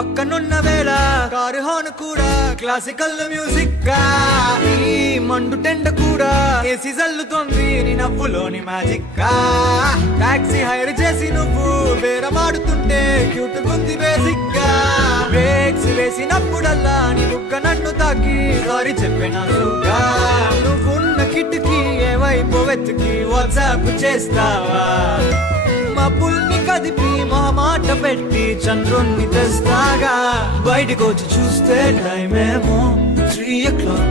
పక్కనున్న వేళ car horn కూడా క్లాసికల్ మ్యూజిక్ గా ఈ మండు టెండ కూడా ఏసీ జల్లుతోంది నీ నవ్వులోని మ్యాజిక్ గా టాక్సీ హైర్ చేసి నువ్వు బేరమాడుతుంటే క్యూట్ గుంది బేసిక్ గా బ్రేక్స్ వేసినప్పుడల్లా నీ బుగ్గ నన్ను తాకి సారీ చెప్పినట్టుగా నువ్వున్న కిటికీ ఏ వైపు వెతికి వాట్సాప్ చేస్తావా మబ్బుల్ని కదిపి మాట పెట్టి చంద్రుణ్ణి తెస్తాగా బయటకు వచ్చి చూస్తే టైం ఏమో 3 o'clock